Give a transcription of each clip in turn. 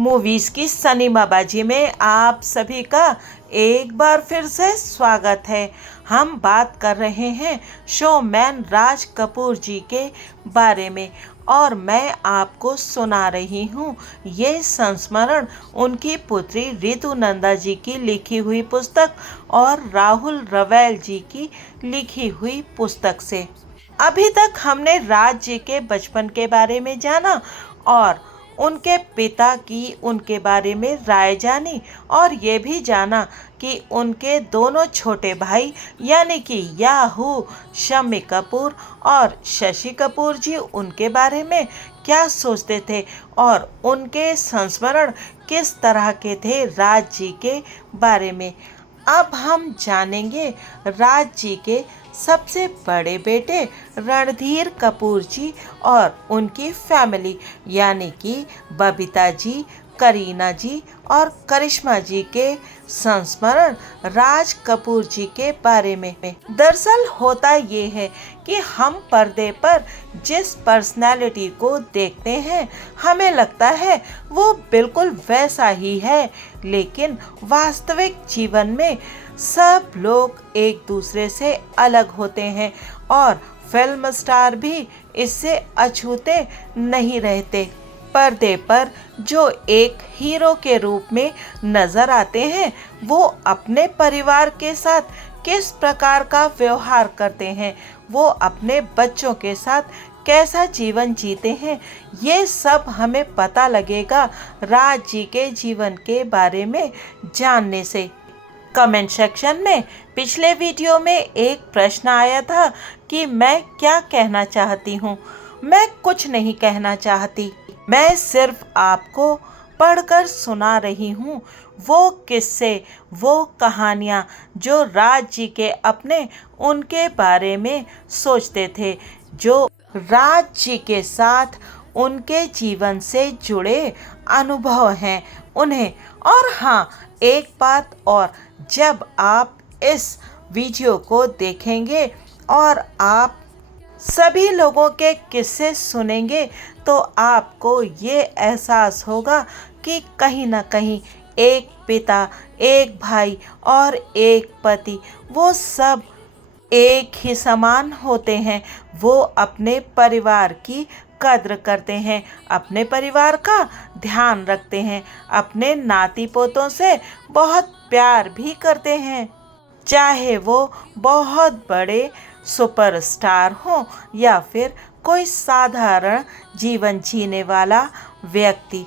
Movies की सिनेमाबाजी में आप सभी का एक बार फिर से स्वागत है। हम बात कर रहे हैं शोमैन राज कपूर जी के बारे में और मैं आपको सुना रही हूँ ये संस्मरण उनकी पुत्री रितु नंदा जी की लिखी हुई पुस्तक और राहुल रवैल जी की लिखी हुई पुस्तक से। अभी तक हमने राज जी के बचपन के बारे में जाना और उनके पिता की उनके बारे में राय जानी और ये भी जाना कि उनके दोनों छोटे भाई यानी कि याहू शम्मी कपूर और शशि कपूर जी उनके बारे में क्या सोचते थे और उनके संस्मरण किस तरह के थे राज जी के बारे में। अब हम जानेंगे राज जी के सबसे बड़े बेटे रणधीर कपूर जी और उनकी फैमिली यानी कि बबीता जी, करीना जी और करिश्मा जी के संस्मरण राज कपूर जी के बारे में। दरअसल होता ये है कि हम पर्दे पर जिस पर्सनालिटी को देखते हैं हमें लगता है वो बिल्कुल वैसा ही है, लेकिन वास्तविक जीवन में सब लोग एक दूसरे से अलग होते हैं और फिल्म स्टार भी इससे अछूते नहीं रहते। पर्दे पर जो एक हीरो के रूप में नजर आते हैं वो अपने परिवार के साथ किस प्रकार का व्यवहार करते हैं, वो अपने बच्चों के साथ कैसा जीवन जीते हैं, ये सब हमें पता लगेगा राज जी के जीवन के बारे में जानने से। कमेंट सेक्शन में पिछले वीडियो में एक प्रश्न आया था कि मैं क्या कहना चाहती हूँ। मैं कुछ नहीं कहना चाहती, मैं सिर्फ आपको पढ़कर सुना रही हूँ वो किस्से, वो कहानियाँ जो राज जी के अपने उनके बारे में सोचते थे, जो राज जी के साथ उनके जीवन से जुड़े अनुभव हैं उन्हें। और हाँ, एक बात और, जब आप इस वीडियो को देखेंगे और आप सभी लोगों के किस्से सुनेंगे तो आपको ये एहसास होगा कि कहीं ना कहीं एक पिता, एक भाई और एक पति, वो सब एक ही समान होते हैं। वो अपने परिवार की कद्र करते हैं, अपने परिवार का ध्यान रखते हैं, अपने नाती पोतों से बहुत प्यार भी करते हैं, चाहे वो बहुत बड़े सुपरस्टार हो या फिर कोई साधारण जीवन जीने वाला व्यक्ति,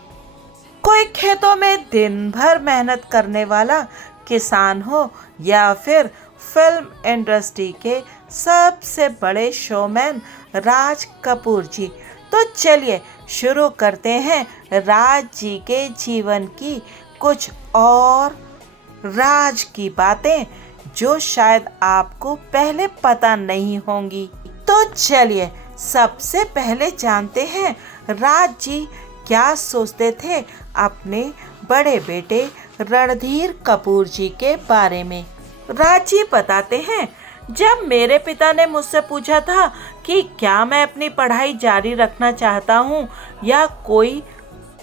कोई खेतों में दिन भर मेहनत करने वाला किसान हो या फिर फिल्म इंडस्ट्री के सबसे बड़े शोमैन राज कपूर जी। तो चलिए शुरू करते हैं राज जी के जीवन की कुछ और राज की बातें जो शायद आपको पहले पता नहीं होंगी। तो चलिए सबसे पहले जानते हैं राज जी क्या सोचते थे अपने बड़े बेटे रणधीर कपूर जी के बारे में। राज जी बताते हैं, जब मेरे पिता ने मुझसे पूछा था कि क्या मैं अपनी पढ़ाई जारी रखना चाहता हूँ या कोई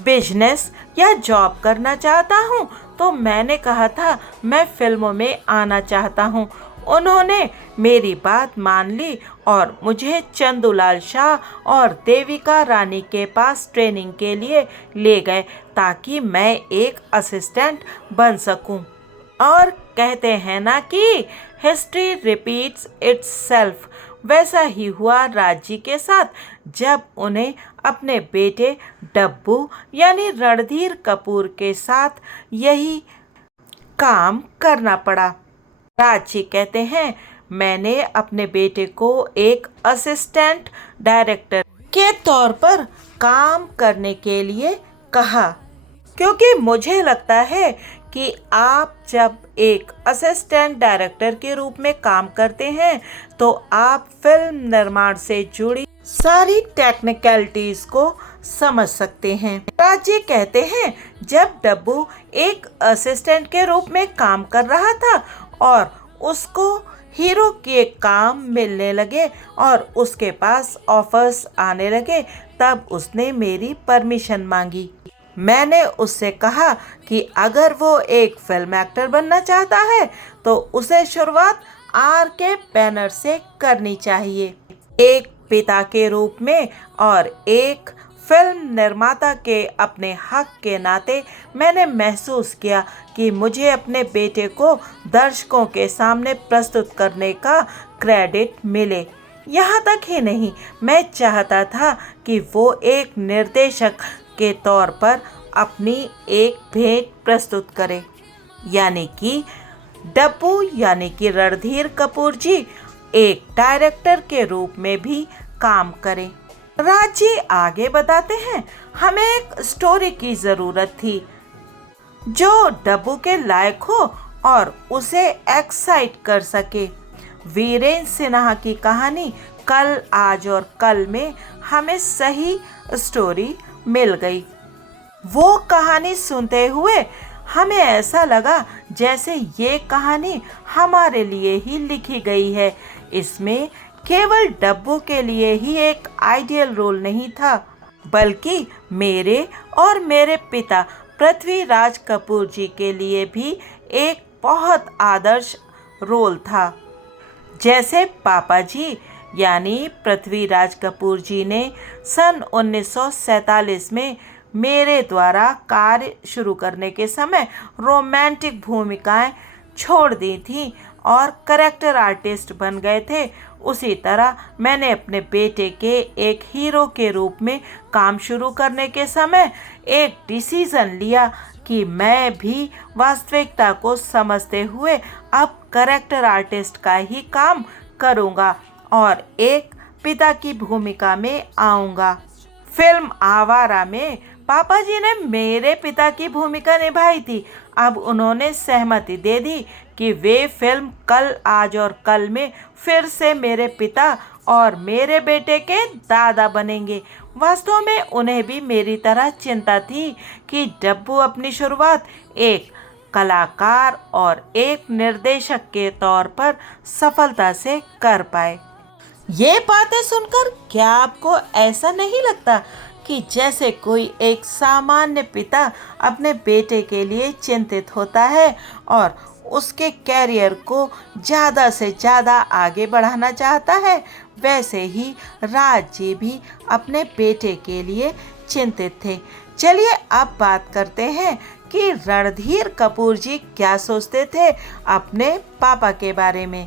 बिजनेस या जॉब करना चाहता हूँ, तो मैंने कहा था मैं फिल्मों में आना चाहता हूँ। उन्होंने मेरी बात मान ली और मुझे चंदूलाल शाह और देविका रानी के पास ट्रेनिंग के लिए ले गए ताकि मैं एक असिस्टेंट बन सकूं। और कहते हैं ना कि हिस्ट्री रिपीट्स इट्ससेल्फ, वैसा ही हुआ राज जी के साथ जब उन्हें अपने बेटे डब्बू यानी रणधीर कपूर के साथ यही काम करना पड़ा। राज जी कहते हैं, मैंने अपने बेटे को एक असिस्टेंट डायरेक्टर के तौर पर काम करने के लिए कहा, क्योंकि मुझे लगता है कि आप जब एक असिस्टेंट डायरेक्टर के रूप में काम करते हैं तो आप फिल्म निर्माण से जुड़ी सारी टेक्निकलिटीज को समझ सकते हैं। राज जी कहते हैं, जब डब्बू एक असिस्टेंट के रूप में काम कर रहा था और उसको हीरो के काम मिलने लगे और उसके पास ऑफर्स आने लगे, तब उसने मेरी परमिशन मांगी। मैंने उससे कहा कि अगर वो एक फिल्म एक्टर बनना चाहता है तो उसे शुरुआत RK बैनर से करनी चाहिए। एक पिता के रूप में और एक फिल्म निर्माता के अपने हक के नाते मैंने महसूस किया कि मुझे अपने बेटे को दर्शकों के सामने प्रस्तुत करने का क्रेडिट मिले। यहाँ तक ही नहीं, मैं चाहता था कि वो एक निर्देशक के तौर पर अपनी एक भेंट प्रस्तुत करे, यानी कि डब्बू यानी कि रणधीर कपूर जी एक डायरेक्टर के रूप में भी काम करें। राज जी आगे बताते हैं, हमें एक स्टोरी की जरूरत थी जो डब्बू के लायक हो और उसे एक्साइट कर सके। वीरेंद्र सिन्हा की कहानी कल आज और कल में हमें सही स्टोरी मिल गई। वो कहानी सुनते हुए हमें ऐसा लगा जैसे ये कहानी हमारे लिए ही लिखी गई है। इसमें केवल डब्बू के लिए ही एक आइडियल रोल नहीं था, बल्कि मेरे और मेरे पिता पृथ्वीराज कपूर जी के लिए भी एक बहुत आदर्श रोल था। जैसे पापा जी यानी पृथ्वीराज कपूर जी ने सन 1947 में मेरे द्वारा कार्य शुरू करने के समय रोमांटिक भूमिकाएं छोड़ दी थी और कैरेक्टर आर्टिस्ट बन गए थे, उसी तरह मैंने अपने बेटे के एक हीरो के रूप में काम शुरू करने के समय एक डिसीजन लिया कि मैं भी वास्तविकता को समझते हुए अब कैरेक्टर आर्टिस्ट का ही काम करूँगा और एक पिता की भूमिका में आऊँगा। फिल्म आवारा में पापा जी ने मेरे पिता की भूमिका निभाई थी। अब उन्होंने सहमति दे दी कि वे फिल्म कल आज और कल में फिर से मेरे पिता और मेरे बेटे के दादा बनेंगे। वास्तव में उन्हें भी मेरी तरह चिंता थी कि डब्बू अपनी शुरुआत एक कलाकार और एक निर्देशक के तौर पर सफलता से कर पाए। ये बातें सुनकर क्या आपको ऐसा नहीं लगता कि जैसे कोई एक सामान्य पिता अपने बेटे के लिए चिंतित होता है और उसके कैरियर को ज़्यादा से ज़्यादा आगे बढ़ाना चाहता है, वैसे ही राज जी भी अपने बेटे के लिए चिंतित थे। चलिए अब बात करते हैं कि रणधीर कपूर जी क्या सोचते थे अपने पापा के बारे में।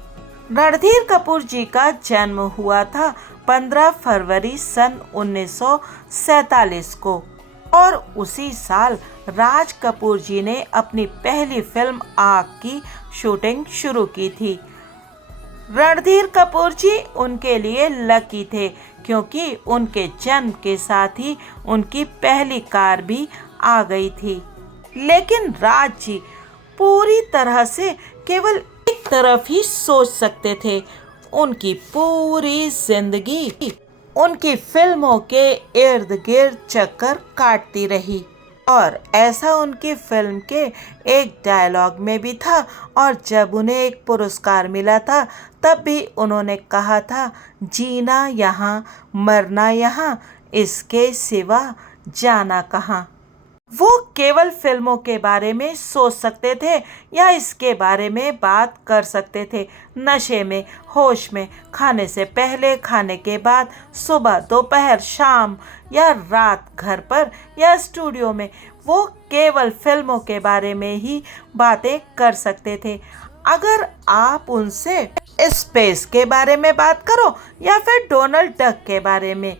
रणधीर कपूर जी का जन्म हुआ था 15 फरवरी सन 1947 को और उसी साल राज कपूर जी ने अपनी पहली फिल्म आग की शूटिंग शुरू की थी। रणधीर कपूर जी उनके लिए लकी थे क्योंकि उनके जन्म के साथ ही उनकी पहली कार भी आ गई थी। लेकिन राज जी पूरी तरह से केवल एक तरफ ही सोच सकते थे। उनकी पूरी जिंदगी उनकी फिल्मों के इर्द गिर्द चक्कर काटती रही और ऐसा उनकी फिल्म के एक डायलॉग में भी था। और जब उन्हें एक पुरस्कार मिला था तब भी उन्होंने कहा था, जीना यहाँ मरना यहाँ, इसके सिवा जाना कहाँ। वो केवल फिल्मों के बारे में सोच सकते थे या इसके बारे में बात कर सकते थे। नशे में, होश में, खाने से पहले, खाने के बाद, सुबह, दोपहर, शाम या रात, घर पर या स्टूडियो में, वो केवल फिल्मों के बारे में ही बातें कर सकते थे। अगर आप उनसे स्पेस के बारे में बात करो या फिर डोनाल्ड डक के बारे में,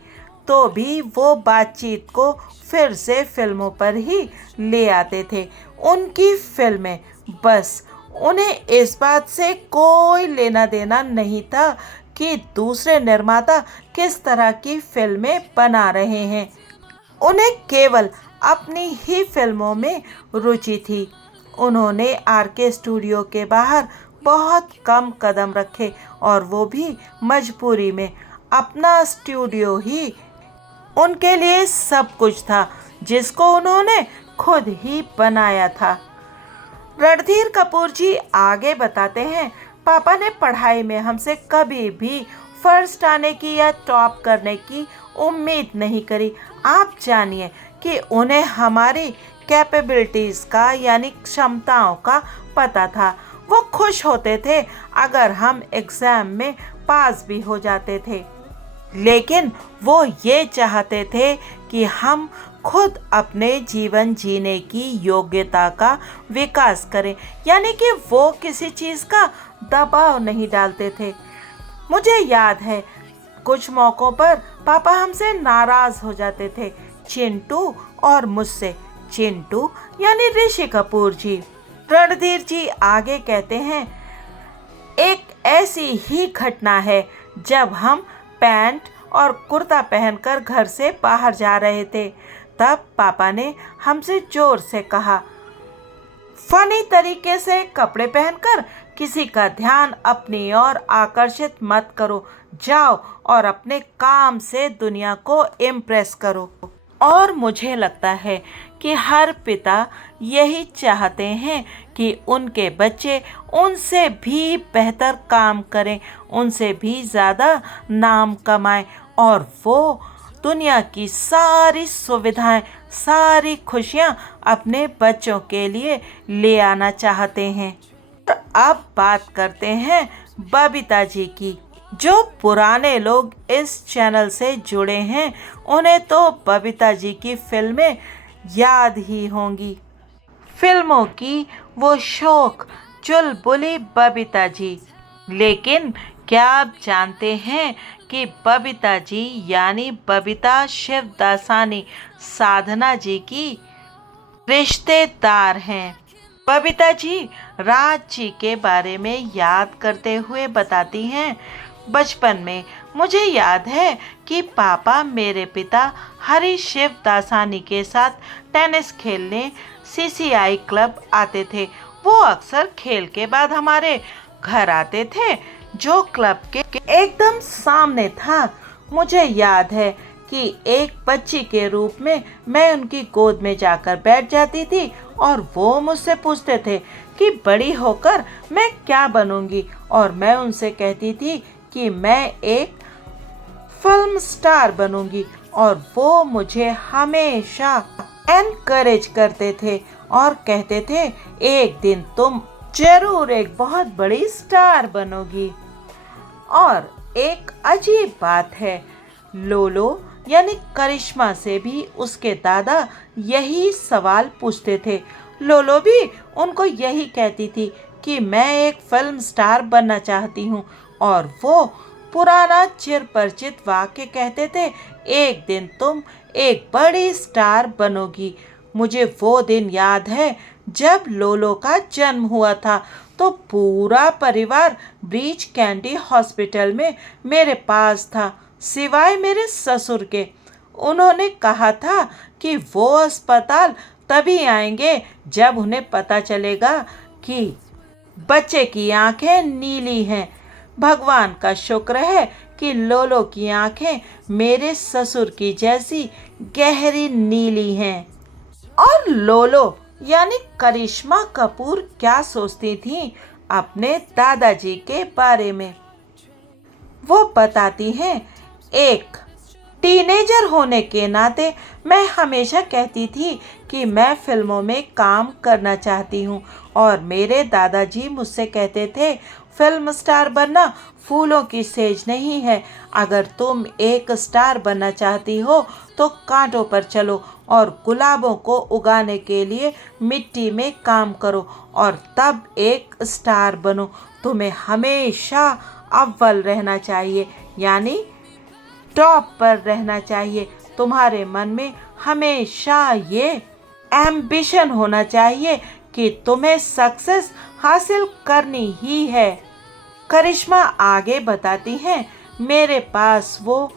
तो भी वो बातचीत को फिर से फिल्मों पर ही ले आते थे। उनकी फिल्में, बस उन्हें इस बात से कोई लेना देना नहीं था कि दूसरे निर्माता किस तरह की फिल्में बना रहे हैं। उन्हें केवल अपनी ही फिल्मों में रुचि थी। उन्होंने RK स्टूडियो के बाहर बहुत कम कदम रखे और वो भी मजबूरी में। अपना स्टूडियो ही उनके लिए सब कुछ था जिसको उन्होंने खुद ही बनाया था। रणधीर कपूर जी आगे बताते हैं, पापा ने पढ़ाई में हमसे कभी भी फर्स्ट आने की या टॉप करने की उम्मीद नहीं करी। आप जानिए कि उन्हें हमारी कैपेबिलिटीज़ का यानी क्षमताओं का पता था। वो खुश होते थे अगर हम एग्ज़ाम में पास भी हो जाते थे, लेकिन वो ये चाहते थे कि हम खुद अपने जीवन जीने की योग्यता का विकास करें, यानी कि वो किसी चीज़ का दबाव नहीं डालते थे। मुझे याद है कुछ मौक़ों पर पापा हमसे नाराज़ हो जाते थे, चिंटू और मुझसे। चिंटू यानी ऋषि कपूर जी। रणधीर जी आगे कहते हैं, एक ऐसी ही घटना है जब हम पैंट और कुर्ता पहनकर घर से बाहर जा रहे थे, तब पापा ने हमसे जोर से कहा, फनी तरीके से कपड़े पहनकर किसी का ध्यान अपनी ओर आकर्षित मत करो, जाओ और अपने काम से दुनिया को इम्प्रेस करो। और मुझे लगता है कि हर पिता यही चाहते हैं कि उनके बच्चे उनसे भी बेहतर काम करें, उनसे भी ज़्यादा नाम कमाएं और वो दुनिया की सारी सुविधाएं, सारी खुशियां अपने बच्चों के लिए ले आना चाहते हैं। अब बात करते हैं बबीता जी की। जो पुराने लोग इस चैनल से जुड़े हैं उन्हें तो बबीता जी की फिल्में याद ही होंगी। फिल्मों की वो शौक चुलबुली बबीता जी। लेकिन क्या आप जानते हैं कि बबीता जी यानी बबीता शिवदासानी साधना जी की रिश्तेदार हैं। बबीता जी राज जी के बारे में याद करते हुए बताती हैं, बचपन में मुझे याद है कि पापा मेरे पिता हरी शिवदासानी के साथ टेनिस खेलने सीसीआई क्लब आते थे। वो अक्सर खेल के बाद हमारे घर आते थे, जो क्लब के एकदम सामने था। मुझे याद है कि एक बच्ची के रूप में मैं उनकी गोद में जाकर बैठ जाती थी और वो मुझसे पूछते थे कि बड़ी होकर मैं क्या बनूंगी, और मैं उनसे कहती थी कि मैं एक फिल्म स्टार बनूंगी, और वो मुझे हमेशा एनकरेज करते थे और कहते थे एक दिन तुम जरूर एक बहुत बड़ी स्टार बनोगी। और एक अजीब बात है, लोलो यानी करिश्मा से भी उसके दादा यही सवाल पूछते थे। लोलो भी उनको यही कहती थी कि मैं एक फिल्म स्टार बनना चाहती हूँ, और वो पुराना चिरपरिचित वाक्य कहते थे, एक दिन तुम एक बड़ी स्टार बनोगी। मुझे वो दिन याद है जब लोलो का जन्म हुआ था, तो पूरा परिवार ब्रीच कैंडी हॉस्पिटल में मेरे पास था, सिवाय मेरे ससुर के। उन्होंने कहा था कि वो अस्पताल तभी आएंगे जब उन्हें पता चलेगा कि बच्चे की आंखें नीली हैं। भगवान का शुक्र है कि लोलो की आंखें मेरे ससुर की जैसी गहरी नीली हैं। और लोलो यानी करिश्मा कपूर क्या सोचती थी अपने दादाजी के बारे में, वो बताती हैं, एक टीनेजर होने के नाते मैं हमेशा कहती थी कि मैं फिल्मों में काम करना चाहती हूँ, और मेरे दादाजी मुझसे कहते थे, फिल्म स्टार बनना फूलों की सेज नहीं है, अगर तुम एक स्टार बनना चाहती हो तो कांटों पर चलो और गुलाबों को उगाने के लिए मिट्टी में काम करो और तब एक स्टार बनो। तुम्हें हमेशा अव्वल रहना चाहिए, यानी टॉप पर रहना चाहिए। तुम्हारे मन में हमेशा ये एम्बिशन होना चाहिए कि तुम्हें सक्सेस हासिल करनी ही है। करिश्मा आगे बताती हैं, मेरे पास वो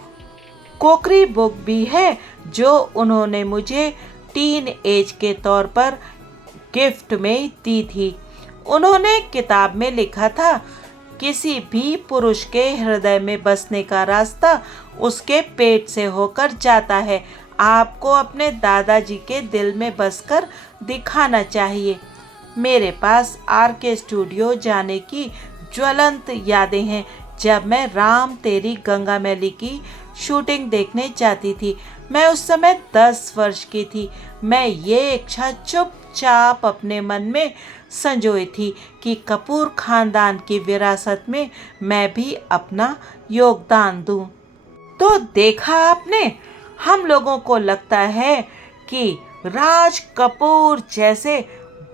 कोकरी बुक भी है जो उन्होंने मुझे टीन एज के तौर पर गिफ्ट में दी थी। उन्होंने किताब में लिखा था, किसी भी पुरुष के हृदय में बसने का रास्ता उसके पेट से होकर जाता है। आपको अपने दादाजी के दिल में बसकर दिखाना चाहिए। मेरे पास आरके स्टूडियो जाने की ज्वलंत यादें हैं, जब मैं राम तेरी गंगा मैली की शूटिंग देखने जाती थी। मैं उस समय 10 वर्ष की थी। मैं ये इच्छा चुपचाप अपने मन में संजोई थी कि कपूर खानदान की विरासत में मैं भी अपना योगदान दूं। तो देखा आपने, हम लोगों को लगता है कि राज कपूर जैसे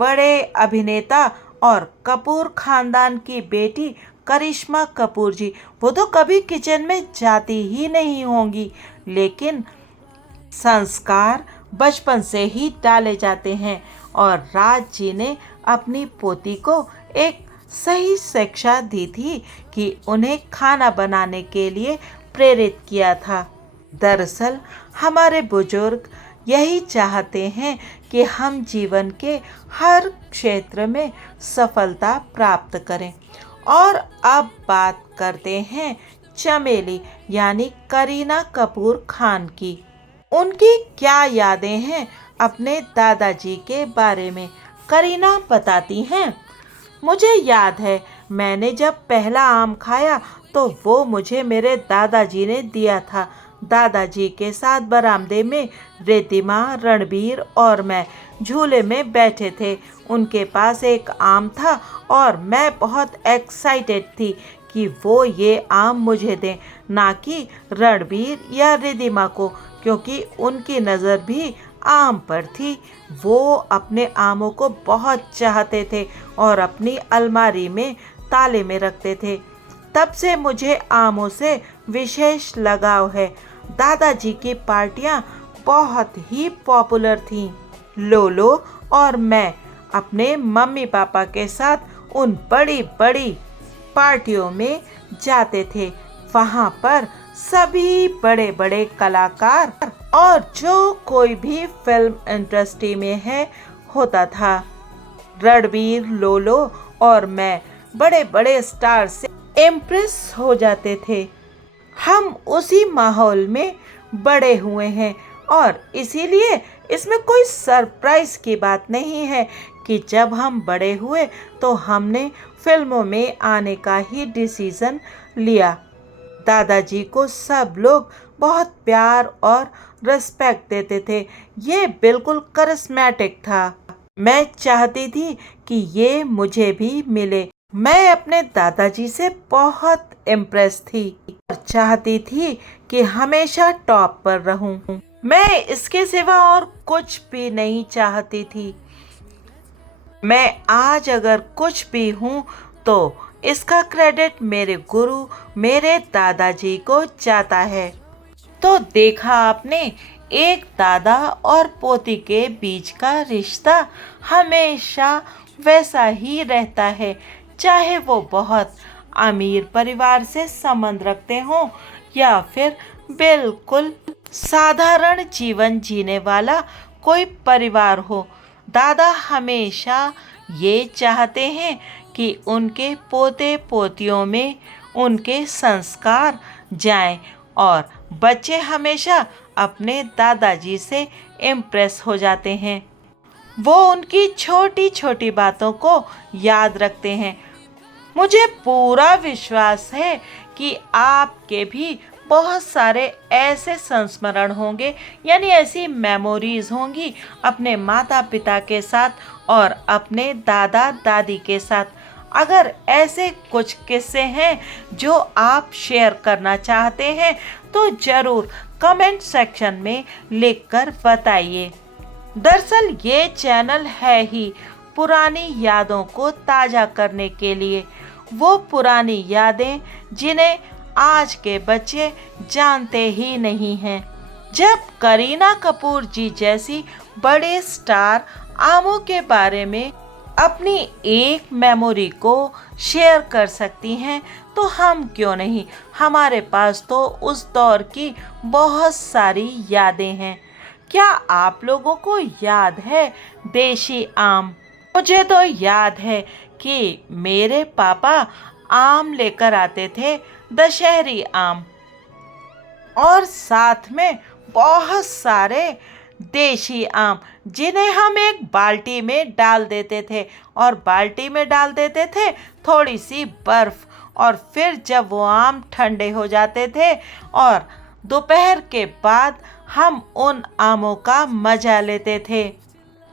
बड़े अभिनेता और कपूर खानदान की बेटी करिश्मा कपूर जी, वो तो कभी किचन में जाती ही नहीं होंगी, लेकिन संस्कार बचपन से ही डाले जाते हैं और राज जी ने अपनी पोती को एक सही शिक्षा दी थी कि उन्हें खाना बनाने के लिए प्रेरित किया था। दरअसल हमारे बुजुर्ग यही चाहते हैं कि हम जीवन के हर क्षेत्र में सफलता प्राप्त करें। और अब बात करते हैं चमेली यानी करीना कपूर खान की। उनकी क्या यादें हैं अपने दादाजी के बारे में, करीना बताती हैं। मुझे याद है, मैंने जब पहला आम खाया तो वो मुझे मेरे दादाजी ने दिया था। दादाजी के साथ बरामदे में रिद्धिमा, रणबीर और मैं झूले में बैठे थे। उनके पास एक आम था और मैं बहुत एक्साइटेड थी कि वो ये आम मुझे दें, ना कि रणबीर या रिद्धिमा को, क्योंकि उनकी नज़र भी आम पर थी। वो अपने आमों को बहुत चाहते थे और अपनी अलमारी में ताले में रखते थे। तब से मुझे आमों से विशेष लगाव है। दादाजी की पार्टियां बहुत ही पॉपुलर थीं। लोलो और मैं अपने मम्मी पापा के साथ उन बड़ी बड़ी पार्टियों में जाते थे। वहाँ पर सभी बड़े बड़े कलाकार और जो कोई भी फिल्म इंडस्ट्री में है होता था। रणबीर, लोलो और मैं बड़े बड़े स्टार से इम्प्रेस हो जाते थे। हम उसी माहौल में बड़े हुए हैं और इसीलिए इसमें कोई सरप्राइज की बात नहीं है कि जब हम बड़े हुए तो हमने फिल्मों में आने का ही डिसीज़न लिया। दादाजी को सब लोग बहुत प्यार और रिस्पेक्ट देते थे। ये बिल्कुल करिश्मेटिक था। मैं चाहती थी कि ये मुझे भी मिले। मैं अपने दादाजी से बहुत इम्प्रेस थी और चाहती थी कि हमेशा टॉप पर रहूं। मैं इसके सिवा और कुछ भी नहीं चाहती थी। मैं आज अगर कुछ भी हूँ तो इसका क्रेडिट मेरे गुरु, मेरे दादाजी को जाता है। तो देखा आपने, एक दादा और पोती के बीच का रिश्ता हमेशा वैसा ही रहता है, चाहे वो बहुत अमीर परिवार से संबंध रखते हों या फिर बिल्कुल साधारण जीवन जीने वाला कोई परिवार हो। दादा हमेशा ये चाहते हैं कि उनके पोते पोतियों में उनके संस्कार जाएं और बच्चे हमेशा अपने दादाजी से इम्प्रेस हो जाते हैं। वो उनकी छोटी छोटी बातों को याद रखते हैं। मुझे पूरा विश्वास है कि आपके भी बहुत सारे ऐसे संस्मरण होंगे, यानी ऐसी मेमोरीज होंगी अपने माता पिता के साथ और अपने दादा दादी के साथ। अगर ऐसे कुछ किस्से हैं जो आप शेयर करना चाहते हैं तो ज़रूर कमेंट सेक्शन में लिखकर बताइए। दरअसल ये चैनल है ही पुरानी यादों को ताज़ा करने के लिए, वो पुरानी यादें जिन्हें आज के बच्चे जानते ही नहीं हैं। जब करीना कपूर जी जैसी बड़े स्टार आमों के बारे में अपनी एक मेमोरी को शेयर कर सकती हैं तो हम क्यों नहीं। हमारे पास तो उस दौर की बहुत सारी यादें हैं। क्या आप लोगों को याद है देशी आम? मुझे तो याद है कि मेरे पापा आम लेकर आते थे, दशहरी आम, और साथ में बहुत सारे देशी आम जिन्हें हम एक बाल्टी में डाल देते थे और बाल्टी में डाल देते थे थोड़ी सी बर्फ़, और फिर जब वो आम ठंडे हो जाते थे और दोपहर के बाद हम उन आमों का मजा लेते थे।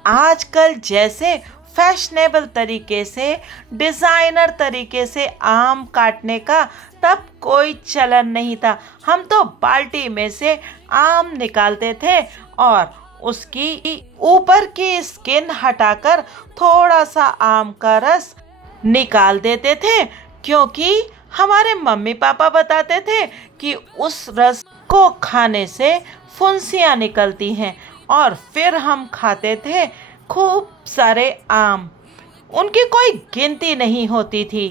आजकल जैसे फैशनेबल तरीके से, डिजाइनर तरीके से आम काटने का तब कोई चलन नहीं था। हम तो बाल्टी में से आम निकालते थे और उसकी ऊपर की स्किन हटाकर थोड़ा सा आम का रस निकाल देते थे, क्योंकि हमारे मम्मी पापा बताते थे कि उस रस को खाने से फुंसियाँ निकलती हैं। और फिर हम खाते थे खूब सारे आम, उनकी कोई गिनती नहीं होती थी।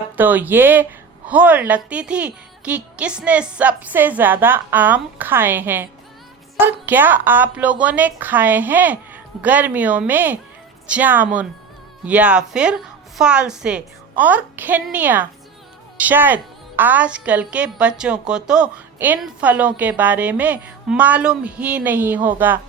अब तो ये होड़ लगती थी कि किसने सबसे ज़्यादा आम खाए हैं। और क्या आप लोगों ने खाए हैं गर्मियों में जामुन या फिर फालसे और खिन्निया? शायद आजकल के बच्चों को तो इन फलों के बारे में मालूम ही नहीं होगा।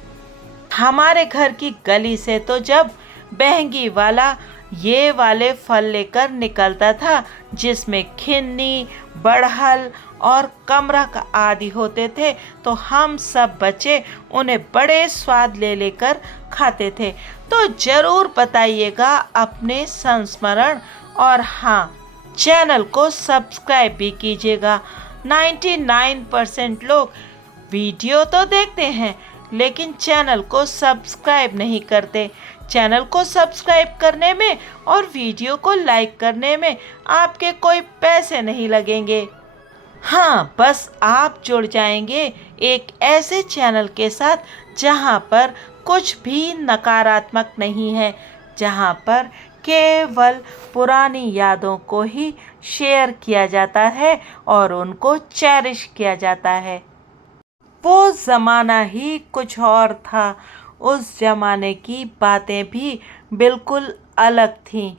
हमारे घर की गली से तो जब बहंगी वाला ये वाले फल लेकर निकलता था, जिसमें खिन्नी, बड़हल और कमरख आदि होते थे, तो हम सब बच्चे उन्हें बड़े स्वाद ले लेकर खाते थे। तो जरूर बताइएगा अपने संस्मरण, और हाँ, चैनल को सब्सक्राइब भी कीजिएगा। 99% लोग वीडियो तो देखते हैं लेकिन चैनल को सब्सक्राइब नहीं करते। चैनल को सब्सक्राइब करने में और वीडियो को लाइक करने में आपके कोई पैसे नहीं लगेंगे। हाँ, बस आप जुड़ जाएंगे एक ऐसे चैनल के साथ जहाँ पर कुछ भी नकारात्मक नहीं है, जहाँ पर केवल पुरानी यादों को ही शेयर किया जाता है और उनको चेरिश किया जाता है। वो ज़माना ही कुछ और था। उस ज़माने की बातें भी बिल्कुल अलग थीं।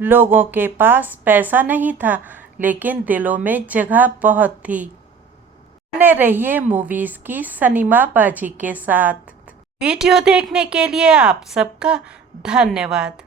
लोगों के पास पैसा नहीं था, लेकिन दिलों में जगह बहुत थी। बने रहिए मूवीज़ की सिनेमा बाजी के साथ। वीडियो देखने के लिए आप सबका धन्यवाद।